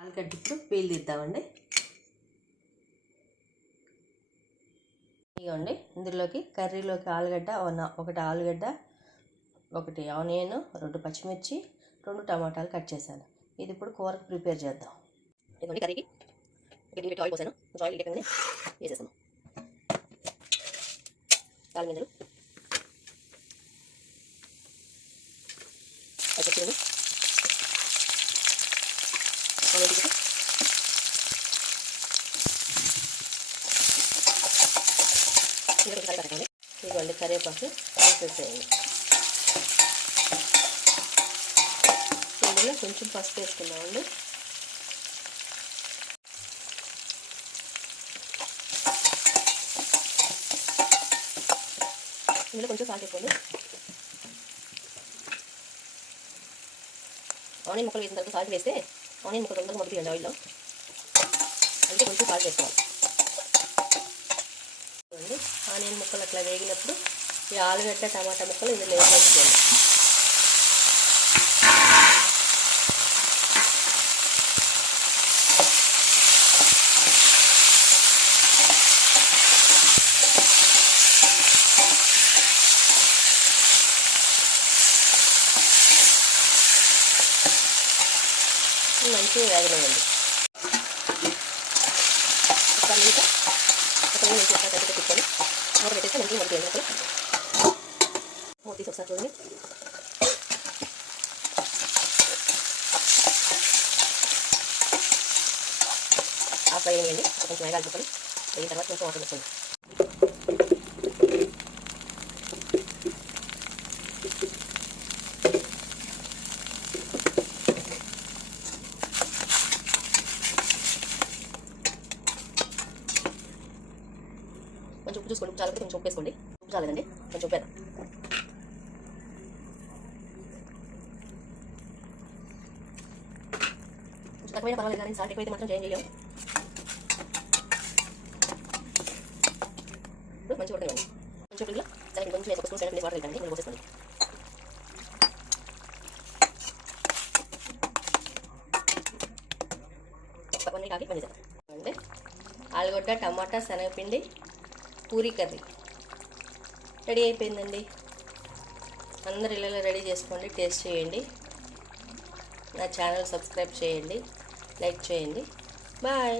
ఆలుగడ్డ ఇప్పుడు పీల్ తీద్దామండి. ఇవ్వండి, ఇందులోకి కర్రీలోకి ఆలుగడ్డ, ఒకటి ఆలుగడ్డ, ఒకటి ఆనియన్, 2 పచ్చిమిర్చి, 2 టమాటాలు కట్ చేశాను. ఇది ఇప్పుడు కూరకు ప్రిపేర్ చేద్దాం. ఇదిగోండి కర్రీకి పెట్టి ఆయిల్ పోసాను. కొంచెం ఆయిల్ ఎక్కగానే వేసేస్తాను. తాలిమింజలు, పచ్చిమిర్చి, ఇదిగోండి కరివేపాకు వేసేసేయండి. ఇందులో కొంచెం పసుపు వేసుకున్నామండి. ఇందులో కొంచెం సాల్ట్ వేసుకోండి. ఆనియన్ ముక్కలు వేసిన తర్వాత సాల్ట్ వేస్తే ఆనియన్ ముక్కలు తొందరగా మగ్గుతాయండి ఆయిల్లో, అంటే కొంచెం సాల్ట్ వేసుకోవాలి. ఆనియన్ ముక్కలు అట్లా వేగినప్పుడు ఈ ఆలుగడ్డ టమాటా ముక్కలు ఇందులో వేసుకోండి. మంచిగా వేగనివ్వండి. ఒక నిమిషం తిప్పుకొని మూత పెట్టేస్తే మంచిగా మగ్గుతాయి ముక్కలు. మూత తీసి ఒకసారి చూడండి. ఆ ఫ్రై వేయండి. కొంచెం వేగాలి ముక్కలు. వేగిన తర్వాత కొంచెం వాటర్ పెట్టుకోండి. కొంచెం ఉప్పు చూసుకోండి. ఉప్పు చాలంటే కొంచెం ఉప్పు వేసుకోండి. ఉప్పు చాలేదండి, కొంచెం ఉప్పు వేద్దాం. కొంచెం తక్కువైనా పర్వాలేదు, కానీ సాల్ట్ ఎక్కువైతే మాత్రం చేంజ్ చేయం. ఇప్పుడు మంచిగా ఉడకనివ్వండి. కొంచెం ఇందులో దానికి కొంచెం ఒక స్పూన్ వాటర్ వేయండి. నేను పోసేసుకోండి. పక్కనే కాకి పని చేద్దాం అంటే ఆలుగడ్డ టమాటా శనగపిండి పూరీ కర్రీ రెడీ అయిపోయిందండి. అందరు ఇళ్ళలో రెడీ చేసుకోండి, టేస్ట్ చేయండి. నా ఛానల్ సబ్స్క్రైబ్ చేయండి, లైక్ చేయండి. బాయ్.